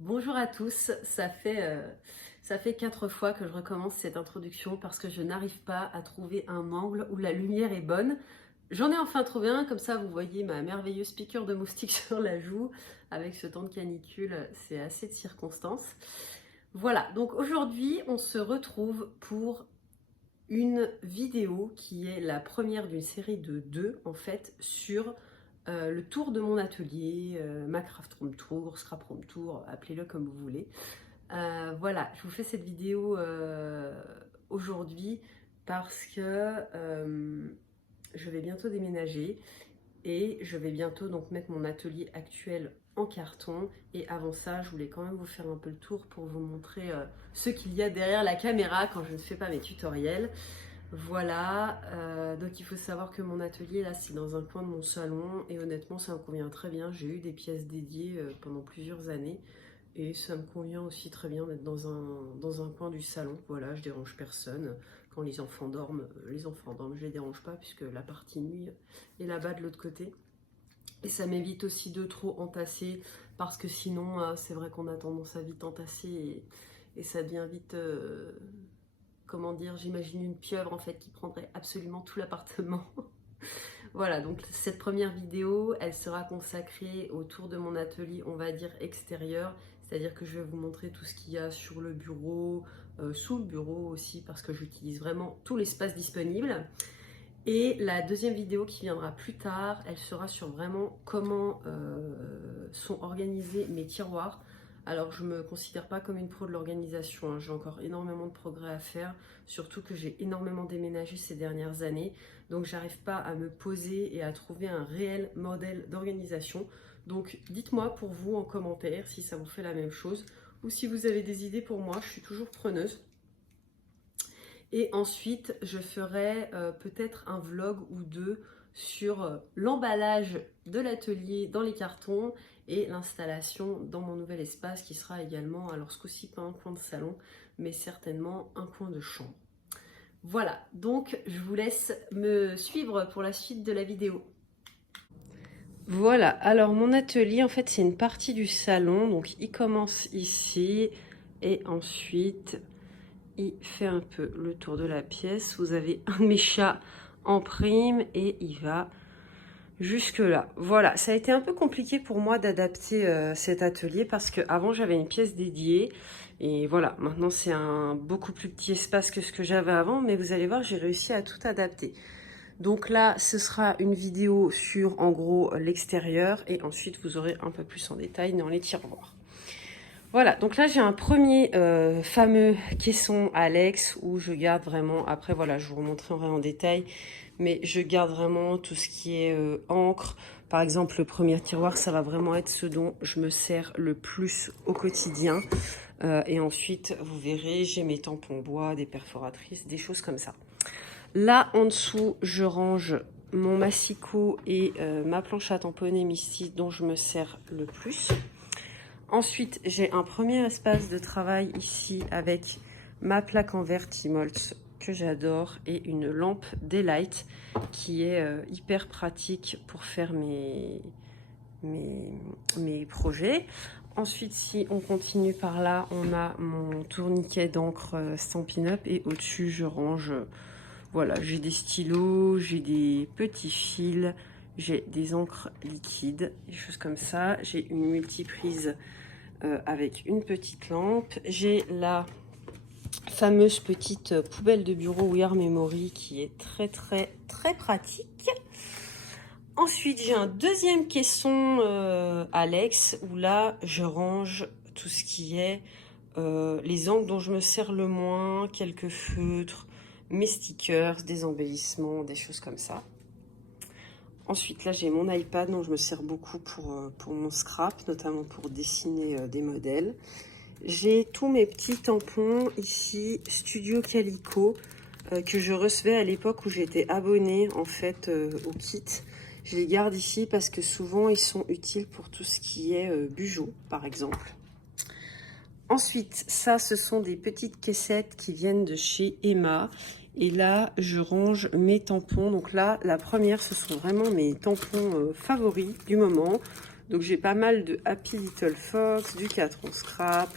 Bonjour à tous, ça fait 4 fois que je recommence cette introduction parce que je n'arrive pas à trouver un angle où la lumière est bonne. J'en ai enfin trouvé un, comme ça vous voyez ma merveilleuse piqûre de moustique sur la joue. Avec ce temps de canicule, c'est assez de circonstances. Voilà, donc aujourd'hui on se retrouve pour une vidéo qui est la première d'une série de deux en fait sur le tour de mon atelier, ma craft room tour, scrap room tour, appelez-le comme vous voulez. Voilà, je vous fais cette vidéo aujourd'hui parce que je vais bientôt déménager et je vais bientôt donc mettre mon atelier actuel en carton. Et avant ça, je voulais quand même vous faire un peu le tour pour vous montrer ce qu'il y a derrière la caméra quand je ne fais pas mes tutoriels. Voilà, donc il faut savoir que mon atelier là c'est dans un coin de mon salon et honnêtement ça me convient très bien. J'ai eu des pièces dédiées pendant plusieurs années et ça me convient aussi très bien d'être dans un coin du salon. Voilà, je dérange personne. Quand les enfants dorment, je les dérange pas puisque la partie nuit est là-bas de l'autre côté. Et ça m'évite aussi de trop entasser parce que sinon c'est vrai qu'on a tendance à vite entasser et ça devient vite... comment dire, j'imagine une pieuvre en fait qui prendrait absolument tout l'appartement. Voilà, donc cette première vidéo, elle sera consacrée autour de mon atelier, on va dire extérieur, c'est-à-dire que je vais vous montrer tout ce qu'il y a sur le bureau, sous le bureau aussi, parce que j'utilise vraiment tout l'espace disponible. Et la deuxième vidéo qui viendra plus tard, elle sera sur vraiment comment sont organisés mes tiroirs. Alors je ne me considère pas comme une pro de l'organisation, hein. J'ai encore énormément de progrès à faire, surtout que j'ai énormément déménagé ces dernières années. Donc j'arrive pas à me poser et à trouver un réel modèle d'organisation. Donc dites-moi pour vous en commentaire si ça vous fait la même chose ou si vous avez des idées pour moi, je suis toujours preneuse. Et ensuite, je ferai peut-être un vlog ou deux sur l'emballage de l'atelier dans les cartons et l'installation dans mon nouvel espace qui sera également, alors ce coup-ci pas un coin de salon, mais certainement un coin de chambre. Voilà, donc je vous laisse me suivre pour la suite de la vidéo. Voilà, alors mon atelier en fait c'est une partie du salon, donc il commence ici et ensuite il fait un peu le tour de la pièce. Vous avez un de mes chats en prime et il va jusque là. Voilà, ça a été un peu compliqué pour moi d'adapter cet atelier parce que avant j'avais une pièce dédiée et voilà, maintenant c'est un beaucoup plus petit espace que ce que j'avais avant, mais vous allez voir, j'ai réussi à tout adapter. Donc là, ce sera une vidéo sur en gros l'extérieur et ensuite vous aurez un peu plus en détail dans les tiroirs. Voilà, donc là j'ai un premier fameux caisson Alex où je garde vraiment, après voilà, je vous remontrerai en détail, mais je garde vraiment tout ce qui est encre. Par exemple, le premier tiroir, ça va vraiment être ce dont je me sers le plus au quotidien. Et ensuite, vous verrez, j'ai mes tampons bois, des perforatrices, des choses comme ça. Là, en dessous, je range mon massicot et ma planche à tamponner Misty dont je me sers le plus. Ensuite, j'ai un premier espace de travail ici avec ma plaque en verre T-Moltz que j'adore et une lampe Daylight qui est hyper pratique pour faire mes projets. Ensuite, si on continue par là, on a mon tourniquet d'encre Stampin' Up et au-dessus, je range, voilà, j'ai des stylos, j'ai des petits fils, j'ai des encres liquides, des choses comme ça. J'ai une multiprise avec une petite lampe. J'ai la fameuse petite poubelle de bureau We Are Memory qui est très pratique. Ensuite, j'ai un deuxième caisson Alex où là, je range tout ce qui est les encres dont je me sers le moins, quelques feutres, mes stickers, des embellissements, des choses comme ça. Ensuite, là, j'ai mon iPad dont je me sers beaucoup pour mon scrap, notamment pour dessiner des modèles. J'ai tous mes petits tampons ici, Studio Calico, que je recevais à l'époque où j'étais abonnée en fait au kit. Je les garde ici parce que souvent ils sont utiles pour tout ce qui est bugeot, par exemple. Ensuite, ça, ce sont des petites caissettes qui viennent de chez Emma. Et là, je range mes tampons. Donc là, la première, ce sont vraiment mes tampons favoris du moment. Donc j'ai pas mal de Happy Little Fox, du 4 en scrap.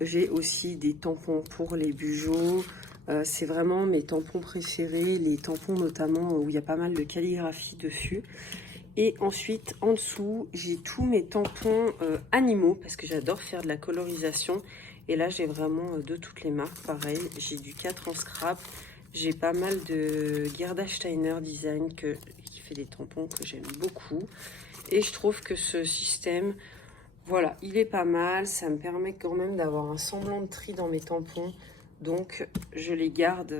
J'ai aussi des tampons pour les bugeons. C'est vraiment mes tampons préférés, les tampons notamment où il y a pas mal de calligraphie dessus. Et ensuite, en dessous, j'ai tous mes tampons animaux parce que j'adore faire de la colorisation. Et là, j'ai vraiment de toutes les marques, pareil. J'ai du 4 en scrap. J'ai pas mal de Gerda Steiner Design qui fait des tampons que j'aime beaucoup. Et je trouve que ce système, voilà, il est pas mal. Ça me permet quand même d'avoir un semblant de tri dans mes tampons. Donc, je les garde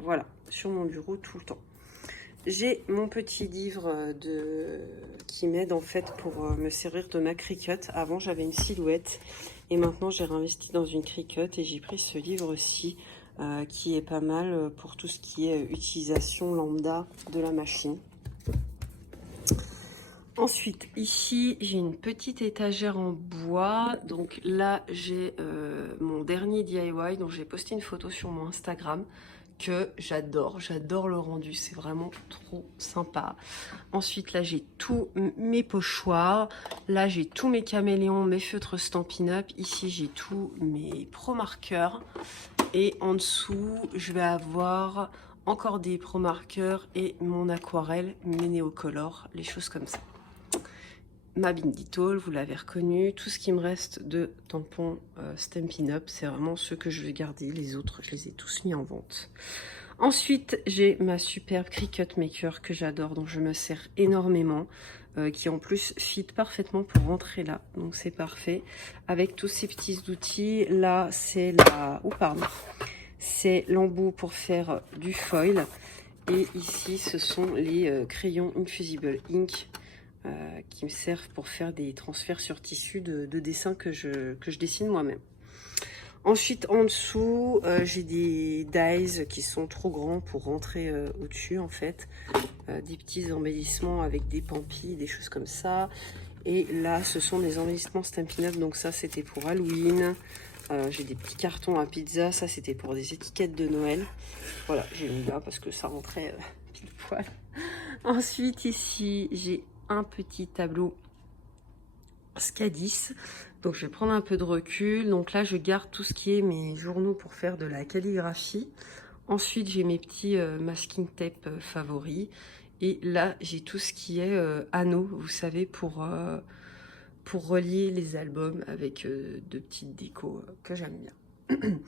voilà, sur mon bureau tout le temps. J'ai mon petit livre qui m'aide en fait pour me servir de ma Cricut. Avant j'avais une silhouette et maintenant j'ai réinvesti dans une Cricut et j'ai pris ce livre-ci qui est pas mal pour tout ce qui est utilisation lambda de la machine. Ensuite ici j'ai une petite étagère en bois. Donc là j'ai mon dernier DIY dont j'ai posté une photo sur mon Instagram que j'adore le rendu, c'est vraiment trop sympa. Ensuite là j'ai tous mes pochoirs, là j'ai tous mes caméléons, mes feutres Stampin' Up, ici j'ai tous mes pro marqueurs et en dessous je vais avoir encore des pro marqueurs et mon aquarelle, mes néocolores, les choses comme ça. Ma Binditol, vous l'avez reconnu. Tout ce qui me reste de tampons Stampin' Up, c'est vraiment ceux que je vais garder. Les autres, je les ai tous mis en vente. Ensuite, j'ai ma superbe Cricut Maker que j'adore, dont je me sers énormément, qui en plus fit parfaitement pour rentrer là. Donc c'est parfait. Avec tous ces petits outils, là c'est la... Oh pardon. C'est l'embout pour faire du foil. Et ici, ce sont les crayons Infusible Ink. Qui me servent pour faire des transferts sur tissu de dessins que je dessine moi-même. Ensuite, en dessous, j'ai des dies qui sont trop grands pour rentrer au-dessus, en fait. Des petits embellissements avec des pampis, des choses comme ça. Et là, ce sont des embellissements Stampin' Up. Donc ça, c'était pour Halloween. J'ai des petits cartons à pizza. Ça, c'était pour des étiquettes de Noël. Voilà, j'ai mis là parce que ça rentrait pile poil. Ensuite, ici, j'ai un petit tableau Scadis. Donc je vais prendre un peu de recul. Donc là je garde tout ce qui est mes journaux pour faire de la calligraphie. Ensuite j'ai mes petits masking tape favoris. Et là j'ai tout ce qui est anneaux, vous savez, pour relier les albums avec de petites décos que j'aime bien.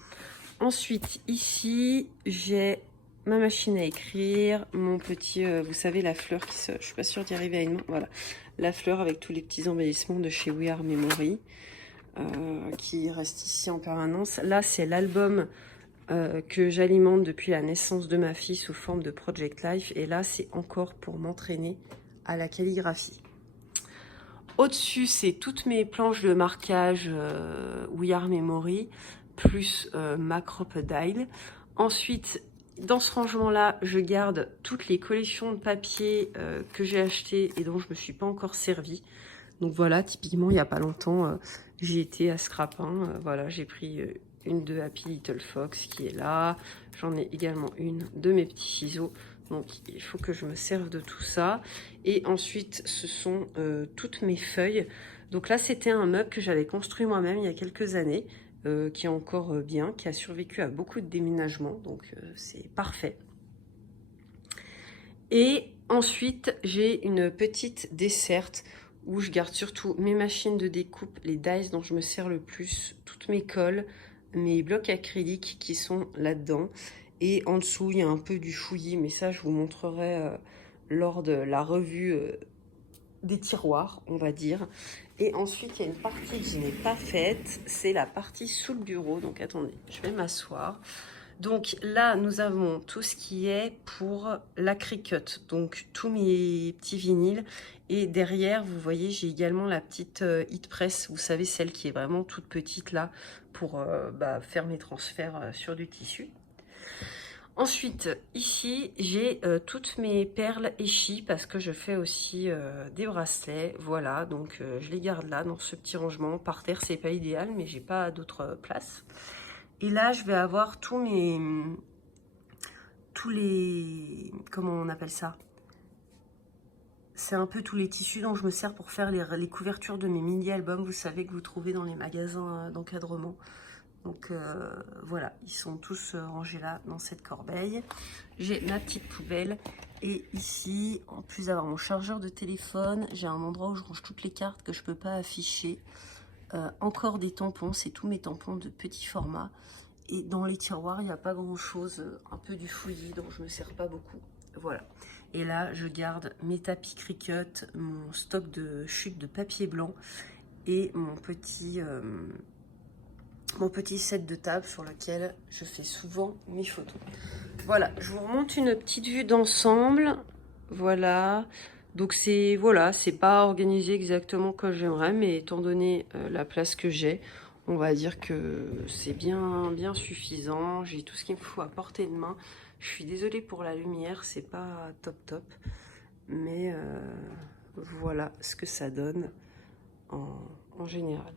Ensuite ici j'ai ma machine à écrire, mon petit, vous savez, la fleur qui se... Je suis pas sûre d'y arriver à une main. Voilà, la fleur avec tous les petits embellissements de chez We Are Memory qui reste ici en permanence. Là, c'est l'album que j'alimente depuis la naissance de ma fille sous forme de Project Life. Et là, c'est encore pour m'entraîner à la calligraphie. Au-dessus, c'est toutes mes planches de marquage We Are Memory plus ma Crocodile. Ensuite, dans ce rangement-là, je garde toutes les collections de papier que j'ai achetées et dont je ne me suis pas encore servi. Donc voilà, typiquement, il n'y a pas longtemps, j'ai été à Scrapin. Voilà, j'ai pris une de Happy Little Fox qui est là. J'en ai également une de mes petits ciseaux. Donc il faut que je me serve de tout ça. Et ensuite, ce sont toutes mes feuilles. Donc là, c'était un meuble que j'avais construit moi-même il y a quelques années. Qui est encore bien, qui a survécu à beaucoup de déménagements, donc c'est parfait. Et ensuite, j'ai une petite desserte où je garde surtout mes machines de découpe, les dies dont je me sers le plus, toutes mes colles, mes blocs acryliques qui sont là-dedans. Et en dessous, il y a un peu du fouillis, mais ça, je vous montrerai lors de la revue des tiroirs, on va dire. Et ensuite, il y a une partie que je n'ai pas faite, c'est la partie sous le bureau. Donc, attendez, je vais m'asseoir. Donc là, nous avons tout ce qui est pour la Cricut. Donc, tous mes petits vinyles. Et derrière, vous voyez, j'ai également la petite Heat Press. Vous savez, celle qui est vraiment toute petite là pour faire mes transferts sur du tissu. Ensuite, ici, j'ai toutes mes perles échies parce que je fais aussi des bracelets. Voilà, donc je les garde là dans ce petit rangement. Par terre, c'est pas idéal, mais j'ai pas d'autre place. Et là, je vais avoir tous les... Comment on appelle ça? c'est un peu tous les tissus dont je me sers pour faire les couvertures de mes mini-albums, vous savez, que vous trouvez dans les magasins d'encadrement. Donc voilà, ils sont tous rangés là, dans cette corbeille. J'ai ma petite poubelle. Et ici, en plus d'avoir mon chargeur de téléphone, j'ai un endroit où je range toutes les cartes que je ne peux pas afficher. Encore des tampons, c'est tous mes tampons de petit format. Et dans les tiroirs, il n'y a pas grand-chose, un peu du fouillis, donc je ne me sers pas beaucoup. Voilà. Et là, je garde mes tapis Cricut, mon stock de chute de papier blanc et mon petit set de table sur lequel je fais souvent mes photos. Voilà, je vous remonte une petite vue d'ensemble. Voilà. Donc c'est pas organisé exactement comme j'aimerais, mais étant donné la place que j'ai, on va dire que c'est bien suffisant. J'ai tout ce qu'il me faut à portée de main. Je suis désolée pour la lumière, c'est pas top, mais voilà ce que ça donne en général.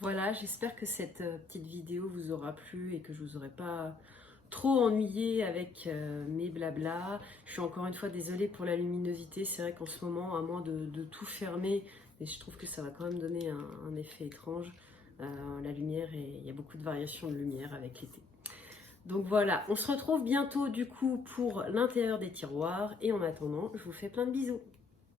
Voilà, j'espère que cette petite vidéo vous aura plu et que je vous aurai pas trop ennuyé avec mes blabla. Je suis encore une fois désolée pour la luminosité. C'est vrai qu'en ce moment, à moins de tout fermer, mais je trouve que ça va quand même donner un effet étrange. La lumière, et il y a beaucoup de variations de lumière avec l'été. Donc voilà, on se retrouve bientôt du coup pour l'intérieur des tiroirs. Et en attendant, je vous fais plein de bisous.